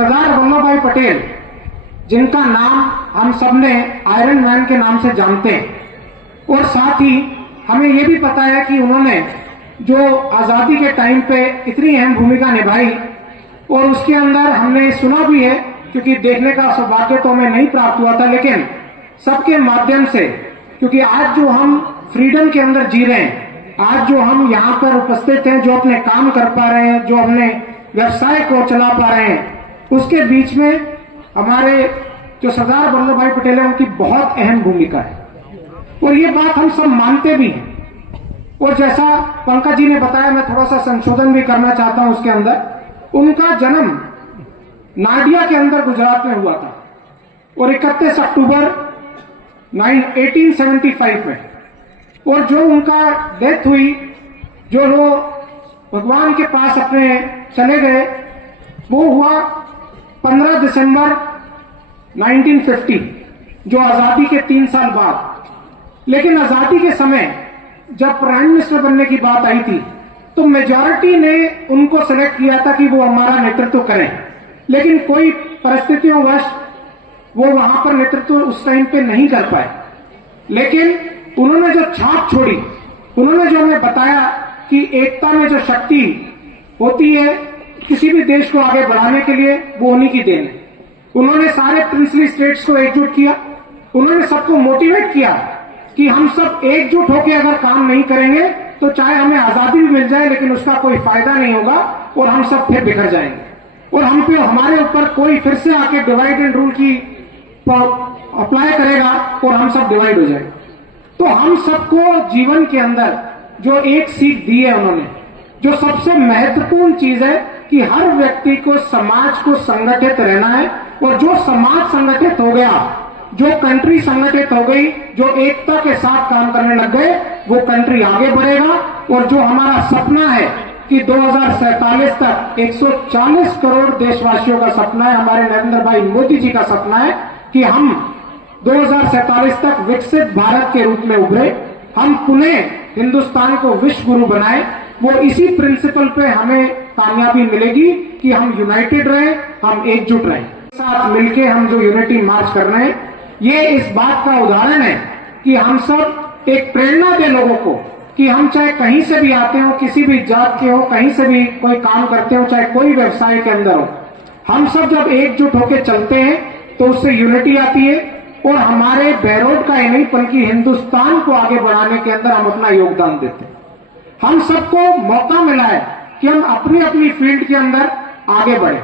सरदार वल्लभ भाई पटेल, जिनका नाम हम सब ने आयरन मैन के नाम से जानते हैं, और साथ ही हमें यह भी पता है कि उन्होंने जो आजादी के टाइम पे इतनी अहम भूमिका निभाई, और उसके अंदर हमने सुना भी है, क्योंकि देखने का सौभाग्य तो हमें नहीं प्राप्त हुआ था, लेकिन सबके माध्यम से, क्योंकि आज जो हम फ्रीडम के अंदर जी रहे हैं, आज जो हम यहाँ पर उपस्थित हैं, जो अपने काम कर पा रहे हैं, जो अपने व्यवसाय को चला पा रहे हैं, उसके बीच में हमारे जो सरदार वल्लभ भाई पटेल है, उनकी बहुत अहम भूमिका है, और ये बात हम सब मानते भी हैं। और जैसा पंकज जी ने बताया, मैं थोड़ा सा संशोधन भी करना चाहता हूं उसके अंदर। उनका जन्म नाडिया के अंदर गुजरात में हुआ था, और 31 अक्टूबर 1875 में, और जो उनका डेथ हुई, जो वो भगवान के पास अपने चले गए, वो हुआ 15 दिसंबर 1950, जो आजादी के 3 साल बाद। लेकिन आजादी के समय जब प्राइम मिनिस्टर बनने की बात आई थी, तो मेजॉरिटी ने उनको सेलेक्ट किया था कि वो हमारा नेतृत्व करें, लेकिन कोई परिस्थितियों वश वो वहां पर नेतृत्व उस टाइम पे नहीं कर पाए। लेकिन उन्होंने जो छाप छोड़ी, उन्होंने जो हमें बताया कि एकता में जो शक्ति होती है किसी भी देश को आगे बढ़ाने के लिए, वो उन्हीं की देन है। उन्होंने सारे प्रिंसली स्टेट्स को एकजुट किया, उन्होंने सबको मोटिवेट किया कि हम सब एकजुट होकर अगर काम नहीं करेंगे तो चाहे हमें आजादी भी मिल जाए, लेकिन उसका कोई फायदा नहीं होगा, और हम सब फिर बिखर जाएंगे, और हम पे हमारे ऊपर कोई फिर से आके डिवाइड एंड रूल की अप्लाई करेगा, और हम सब डिवाइड हो जाएंगे। तो हम सबको जीवन के अंदर जो एक सीख दी है उन्होंने, जो सबसे महत्वपूर्ण चीज है कि हर व्यक्ति को समाज को संगठित रहना है, और जो समाज संगठित हो गया, जो कंट्री संगठित हो गई, जो एकता के साथ काम करने लग गए, वो कंट्री आगे बढ़ेगा। और जो हमारा सपना है कि 2047 तक 140 करोड़ देशवासियों का सपना है, हमारे नरेंद्र भाई मोदी जी का सपना है कि हम 2047 तक विकसित भारत के रूप में उभरे, हम पुनः हिंदुस्तान को विश्व गुरु बनाए। वो इसी प्रिंसिपल पे हमें कामयाबी मिलेगी कि हम यूनाइटेड रहें, हम एकजुट रहें। साथ मिलके हम जो यूनिटी मार्च कर रहे हैं, ये इस बात का उदाहरण है कि हम सब एक प्रेरणा दे लोगों को कि हम चाहे कहीं से भी आते हो, किसी भी जात के हो, कहीं से भी कोई काम करते हो, चाहे कोई व्यवसाय के अंदर हो, हम सब जब एकजुट होकर चलते हैं तो उससे यूनिटी आती है, और हमारे बहरोड का ही नहीं बल्कि हिंदुस्तान को आगे बढ़ाने के अंदर हम अपना योगदान देते हैं। हम सबको मौका मिला है कि हम अपनी अपनी फील्ड के अंदर आगे बढ़े।